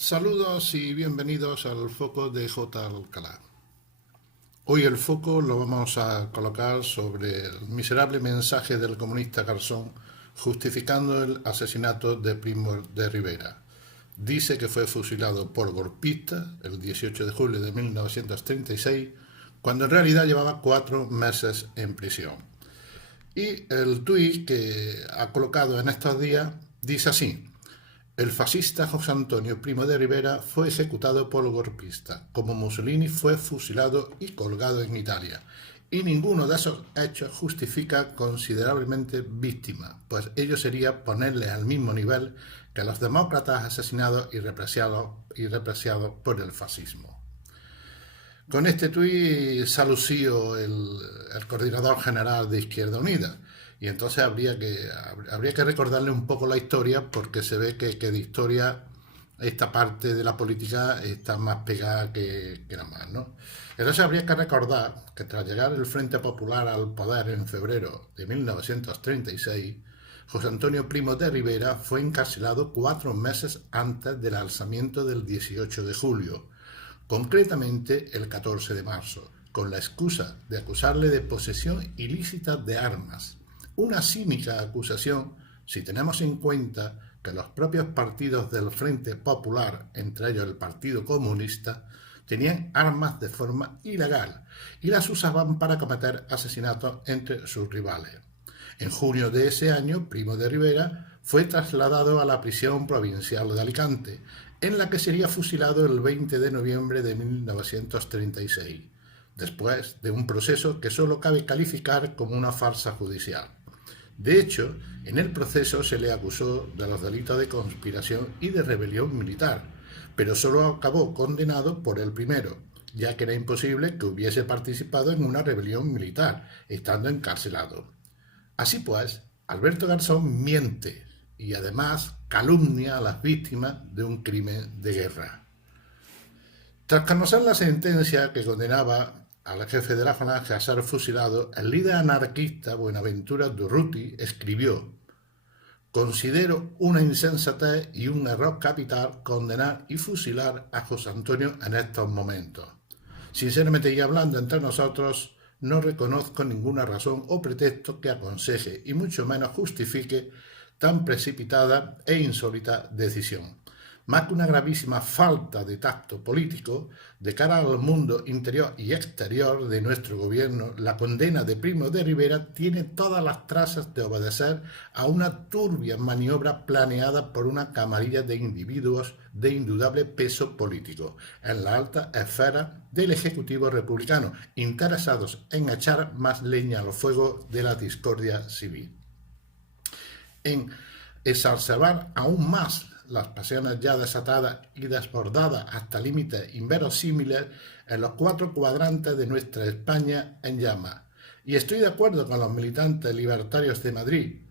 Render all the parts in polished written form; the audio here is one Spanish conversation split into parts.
Saludos y bienvenidos al foco de J. Alcalá. Hoy el foco lo vamos a colocar sobre el miserable mensaje del comunista Garzón justificando el asesinato de Primo de Rivera. Dice que fue fusilado por golpistas el 18 de julio de 1936, cuando en realidad llevaba 4 meses en prisión. Y el tuit que ha colocado en estos días dice así: el fascista José Antonio Primo de Rivera fue ejecutado por golpistas, como Mussolini fue fusilado y colgado en Italia. Y ninguno de esos hechos justifica considerablemente víctimas, pues ello sería ponerle al mismo nivel que los demócratas asesinados y represiados por el fascismo. Con este tuit se alusió el coordinador general de Izquierda Unida. Y entonces habría que recordarle un poco la historia, porque se ve que de historia esta parte de la política está más pegada que nada más, ¿no? Entonces habría que recordar que tras llegar el Frente Popular al poder en febrero de 1936, José Antonio Primo de Rivera fue encarcelado 4 meses antes del alzamiento del 18 de julio, concretamente el 14 de marzo, con la excusa de acusarle de posesión ilícita de armas. Una cínica acusación si tenemos en cuenta que los propios partidos del Frente Popular, entre ellos el Partido Comunista, tenían armas de forma ilegal y las usaban para cometer asesinatos entre sus rivales. En junio de ese año, Primo de Rivera fue trasladado a la prisión provincial de Alicante, en la que sería fusilado el 20 de noviembre de 1936, después de un proceso que solo cabe calificar como una farsa judicial. De hecho, en el proceso se le acusó de los delitos de conspiración y de rebelión militar, pero solo acabó condenado por el primero, ya que era imposible que hubiese participado en una rebelión militar, estando encarcelado. Así pues, Alberto Garzón miente y además calumnia a las víctimas de un crimen de guerra. Tras conocer la sentencia que condenaba al jefe de la Falange a ser fusilado, el líder anarquista Buenaventura Durruti escribió: considero una insensatez y un error capital condenar y fusilar a José Antonio en estos momentos. Sinceramente y hablando entre nosotros, no reconozco ninguna razón o pretexto que aconseje y mucho menos justifique tan precipitada e insólita decisión. Más que una gravísima falta de tacto político, de cara al mundo interior y exterior de nuestro gobierno, la condena de Primo de Rivera tiene todas las trazas de obedecer a una turbia maniobra planeada por una camarilla de individuos de indudable peso político en la alta esfera del Ejecutivo republicano, interesados en echar más leña al fuego de la discordia civil, en exacerbar aún más las pasiones ya desatadas y desbordadas hasta límites inverosímiles en los 4 cuadrantes de nuestra España en llamas. Y estoy de acuerdo con los militantes libertarios de Madrid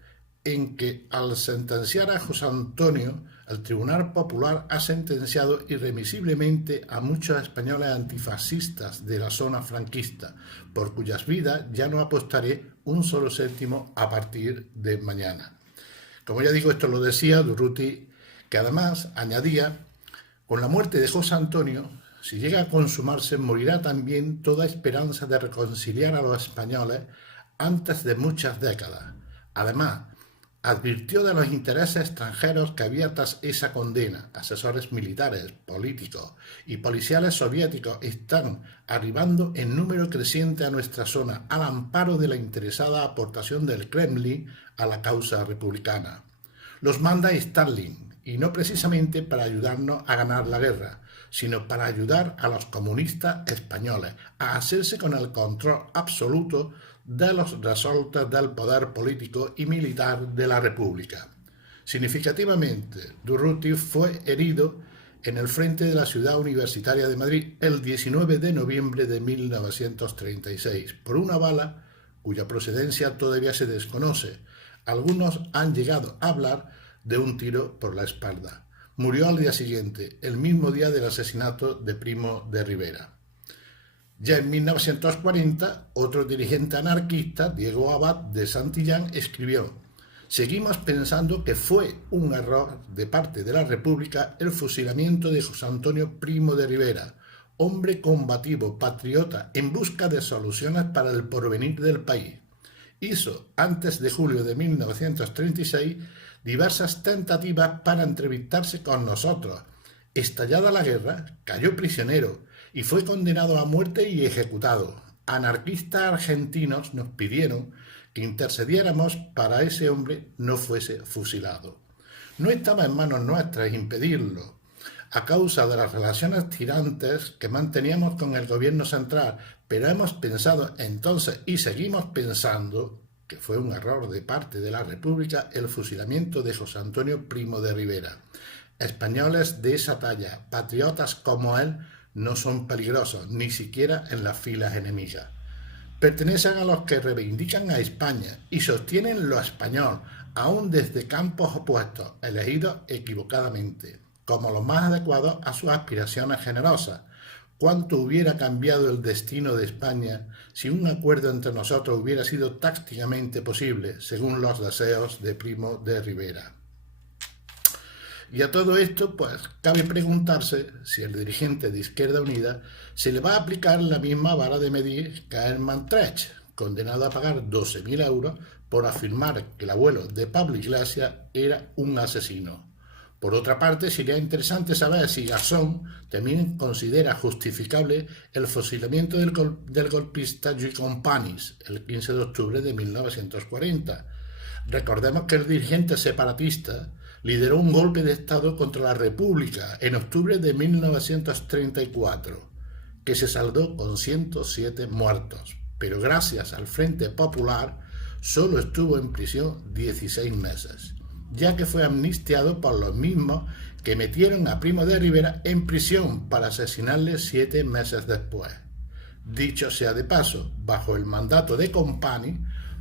en que al sentenciar a José Antonio, el Tribunal Popular ha sentenciado irremisiblemente a muchos españoles antifascistas de la zona franquista, por cuyas vidas ya no apostaré un solo céntimo a partir de mañana. Como ya digo, esto lo decía Durruti, que además añadía: con la muerte de José Antonio, si llega a consumarse, morirá también toda esperanza de reconciliar a los españoles antes de muchas décadas. Además, advirtió de los intereses extranjeros que había tras esa condena. Asesores militares, políticos y policiales soviéticos están arribando en número creciente a nuestra zona, al amparo de la interesada aportación del Kremlin a la causa republicana. Los manda Stalin, y no precisamente para ayudarnos a ganar la guerra, sino para ayudar a los comunistas españoles a hacerse con el control absoluto de los resortes del poder político y militar de la República. Significativamente, Durruti fue herido en el frente de la Ciudad Universitaria de Madrid el 19 de noviembre de 1936 por una bala cuya procedencia todavía se desconoce. Algunos han llegado a hablar de un tiro por la espalda. Murió al día siguiente, el mismo día del asesinato de Primo de Rivera. Ya en 1940, otro dirigente anarquista, Diego Abad de Santillán, escribió: seguimos pensando que fue un error de parte de la República el fusilamiento de José Antonio Primo de Rivera, hombre combativo, patriota, en busca de soluciones para el porvenir del país. Hizo, antes de julio de 1936, diversas tentativas para entrevistarse con nosotros. Estallada la guerra, cayó prisionero y fue condenado a muerte y ejecutado. Anarquistas argentinos nos pidieron que intercediéramos para ese hombre no fuese fusilado. No estaba en manos nuestras impedirlo, a causa de las relaciones tirantes que manteníamos con el gobierno central, pero hemos pensado entonces y seguimos pensando que fue un error de parte de la República el fusilamiento de José Antonio Primo de Rivera. Españoles de esa talla, patriotas como él, no son peligrosos, ni siquiera en las filas enemigas. Pertenecen a los que reivindican a España y sostienen lo español, aún desde campos opuestos, elegidos equivocadamente, como los más adecuados a sus aspiraciones generosas. ¿Cuánto hubiera cambiado el destino de España si un acuerdo entre nosotros hubiera sido tácticamente posible, según los deseos de Primo de Rivera? Y a todo esto, pues, cabe preguntarse si al dirigente de Izquierda Unida se le va a aplicar la misma vara de medir que a Hermann Tretsch, condenado a pagar 12.000 euros por afirmar que el abuelo de Pablo Iglesias era un asesino. Por otra parte, sería interesante saber si Garzón también considera justificable el fusilamiento del golpista Lluís Companys el 15 de octubre de 1940. Recordemos que el dirigente separatista lideró un golpe de Estado contra la República en octubre de 1934, que se saldó con 107 muertos, pero gracias al Frente Popular solo estuvo en prisión 16 meses, ya que fue amnistiado por los mismos que metieron a Primo de Rivera en prisión para asesinarle 7 meses después. Dicho sea de paso, bajo el mandato de Companys,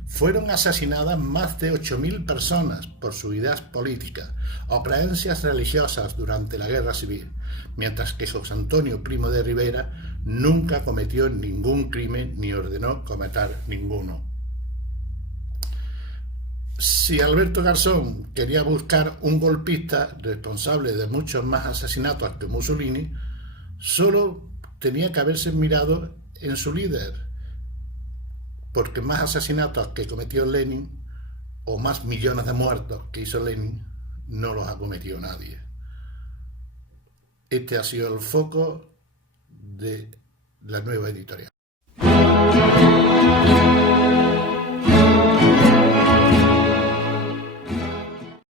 fueron asesinadas más de 8.000 personas por sus ideas políticas o creencias religiosas durante la Guerra Civil, mientras que José Antonio Primo de Rivera nunca cometió ningún crimen ni ordenó cometer ninguno. Si Alberto Garzón quería buscar un golpista responsable de muchos más asesinatos que Mussolini, solo tenía que haberse mirado en su líder, porque más asesinatos que cometió Lenin o más millones de muertos que hizo Lenin no los ha cometido nadie. Este ha sido el foco de la Nueva Editorial.